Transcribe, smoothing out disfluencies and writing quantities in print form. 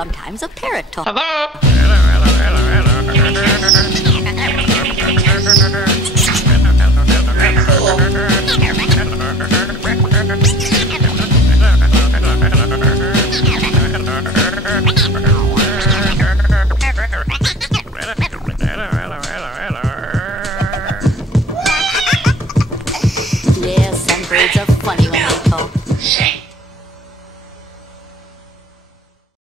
sometimes a parrot talk. Hello? Hello, hello, hello, hello.